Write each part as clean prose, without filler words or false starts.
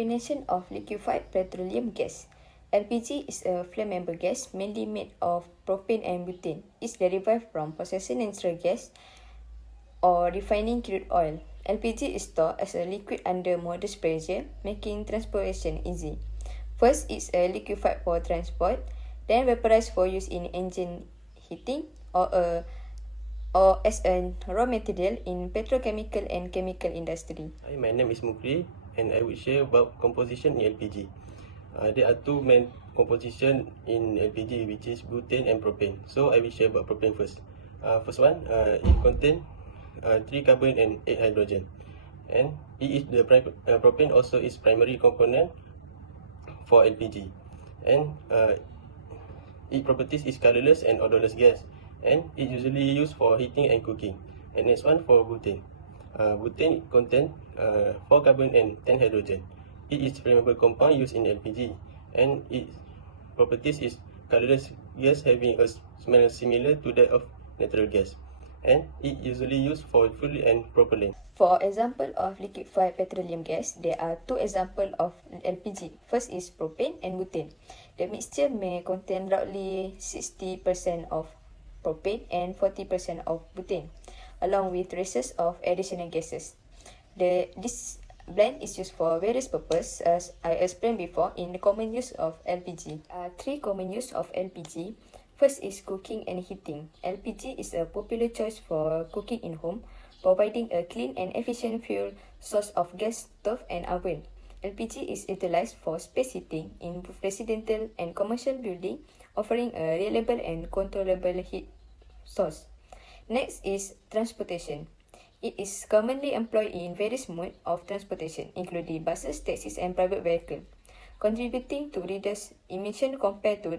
Definition of liquefied petroleum gas. LPG is a flammable gas mainly made of propane and butane. It's derived from processing natural gas or refining crude oil. LPG is stored as a liquid under modest pressure, making transportation easy. First, it's liquefied for transport, then vaporized for use in engine heating or as a raw material in petrochemical and chemical industry. Hi, my name is Mukri and I will share about composition in LPG. There are two main composition in LPG, which is butane and propane. So I will share about propane first. First one, it contains 3 carbon and 8 hydrogen, and it is the propane also is primary component for LPG, and its properties is colorless and odorless gas, and it usually used for heating and cooking. And next one for butane. Butane contains 4 carbon and 10 hydrogen. It is flammable compound used in LPG, and its properties is colorless gas having a smell similar to that of natural gas, and it usually used for fuel and propellant. For example of liquefied petroleum gas, there are 2 examples of LPG. First is propane and butane. The mixture may contain roughly 60% of propane and 40% of butane, along with traces of additional gases. This blend is used for various purposes, as I explained before in the common use of LPG. 3 common use of LPG. First is cooking and heating. LPG is a popular choice for cooking in home, providing a clean and efficient fuel source of gas stove and oven. LPG is utilized for space heating in residential and commercial buildings, offering a reliable and controllable heat source. Next is transportation. It is commonly employed in various modes of transportation, including buses, taxis, and private vehicles, contributing to reduced emission compared to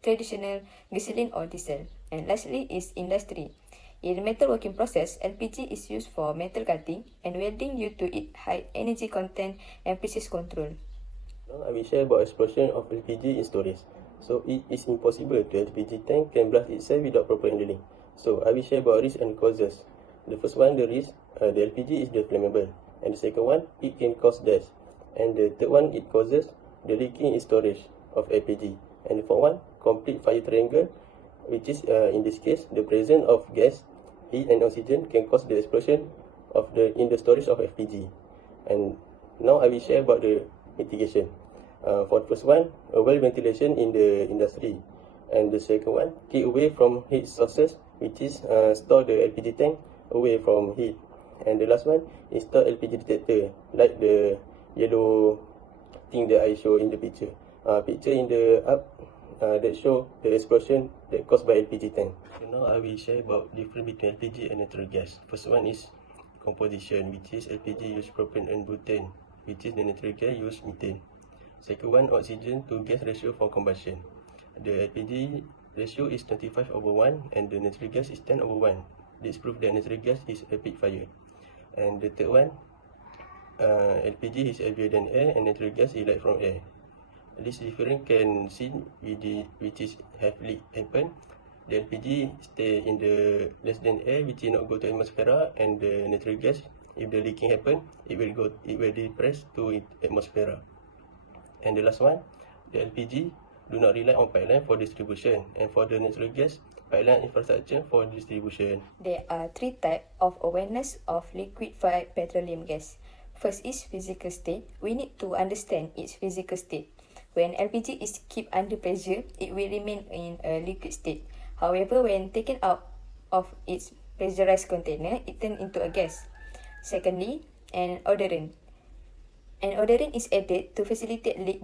traditional gasoline or diesel. And lastly is industry. In the metalworking process, LPG is used for metal cutting and welding due to its high energy content and precise control. Now I will share about explosion of LPG in storage. So it is impossible to LPG tank can blast itself without proper handling. So I will share about risks and causes. The first one, the risk, the LPG is the flammable. And the second one, it can cause death. And the third one, it causes the leaking in storage of LPG. And the fourth one, complete fire triangle, which is in this case, the presence of gas, heat and oxygen can cause the explosion of in the storage of LPG. And now I will share about the mitigation. For the first one, well ventilation in the industry. And the second one, keep away from heat sources, which is store the LPG tank away from heat. And the last one, install LPG detector, like the yellow thing that I show in the picture. Picture in the up that show the explosion that caused by LPG tank. So now I will share about difference between LPG and natural gas. First one is composition, which is LPG use propane and butane, which is the natural gas use methane. Second one, oxygen to gas ratio for combustion. The LPG ratio is 25/1 and the natural gas is 10/1. This proves that natural gas is rapid fire. And the third one, LPG is heavier than air and natural gas is light from air. This difference can seen which is have leak happen. The LPG stay in the less than air, which will not go to atmosphere, and the natural gas, if the leaking happen, it will depress to atmosphere. And the last one, the LPG do not rely on pipeline for distribution, and for the natural gas, pipeline infrastructure for distribution. There are 3 types of awareness of liquefied petroleum gas. First is physical state. We need to understand its physical state. When LPG is kept under pressure, it will remain in a liquid state. However, when taken out of its pressurized container, it turns into a gas. Secondly, an odorant. An odorant is added to facilitate leak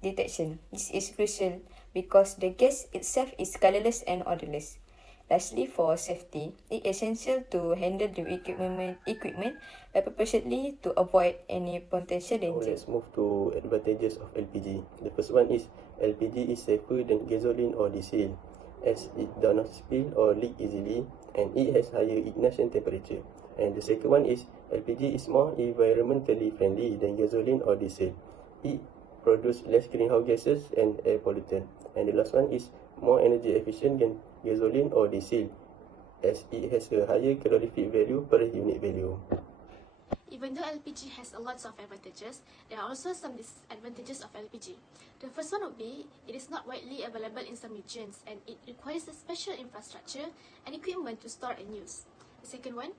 detection. This is crucial because the gas itself is colorless and odorless. Lastly, for safety, it is essential to handle the equipment appropriately to avoid any potential danger. Now let's move to advantages of LPG. The first one is LPG is safer than gasoline or diesel, as it does not spill or leak easily, and it has higher ignition temperature. And the second one is LPG is more environmentally friendly than gasoline or diesel. It produces less greenhouse gases and air pollutant. And the last one is more energy efficient than gasoline or diesel, as it has a higher calorific value per unit value. Even though LPG has a lot of advantages, there are also some disadvantages of LPG. The first one would be, it is not widely available in some regions and it requires a special infrastructure and equipment to store and use. The second one,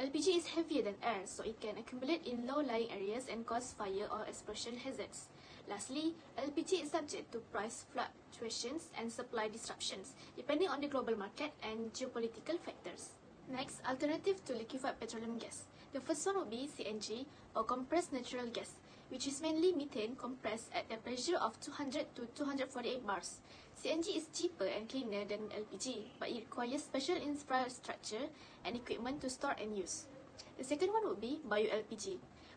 LPG is heavier than air, so it can accumulate in low-lying areas and cause fire or explosion hazards. Lastly, LPG is subject to price fluctuations and supply disruptions, depending on the global market and geopolitical factors. Next, alternative to liquefied petroleum gas. The first one would be CNG, or compressed natural gas, which is mainly methane compressed at a pressure of 200 to 248 bars. CNG is cheaper and cleaner than LPG, but it requires special infrastructure and equipment to store and use. The second one would be bio-LPG.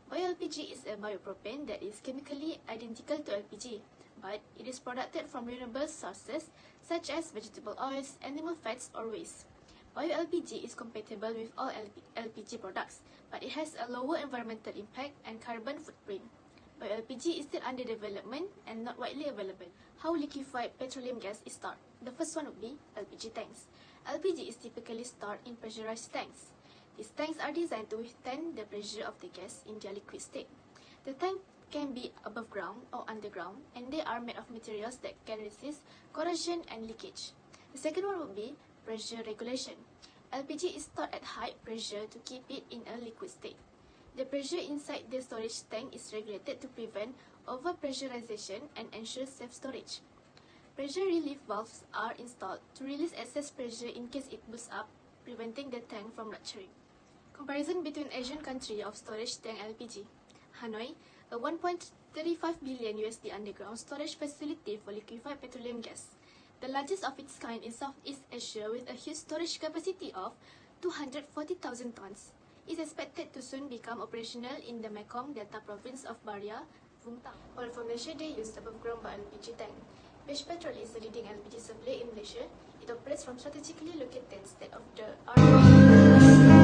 Bio-LPG is a biopropane that is chemically identical to LPG, but it is produced from renewable sources such as vegetable oils, animal fats, or waste. Bio-LPG is compatible with all LPG products, but it has a lower environmental impact and carbon footprint. Bio-LPG is still under development and not widely available. How liquefied petroleum gas is stored? The first one would be LPG tanks. LPG is typically stored in pressurized tanks. These tanks are designed to withstand the pressure of the gas in their liquid state. The tank can be above ground or underground, and they are made of materials that can resist corrosion and leakage. The second one would be pressure regulation. LPG is stored at high pressure to keep it in a liquid state. The pressure inside the storage tank is regulated to prevent overpressurization and ensure safe storage. Pressure relief valves are installed to release excess pressure in case it boosts up, preventing the tank from rupturing. Comparison between Asian country of storage tank LPG. Hanoi, a 1.35 billion USD underground storage facility for liquefied petroleum gas, the largest of its kind in Southeast Asia with a huge storage capacity of 240,000 tons, is expected to soon become operational in the Mekong Delta province of Baria, Vungtau. All for Malaysia, they use above-ground LPG tank. BH Petrol is a leading LPG supplier in Malaysia. It operates from strategically located state-of-the-art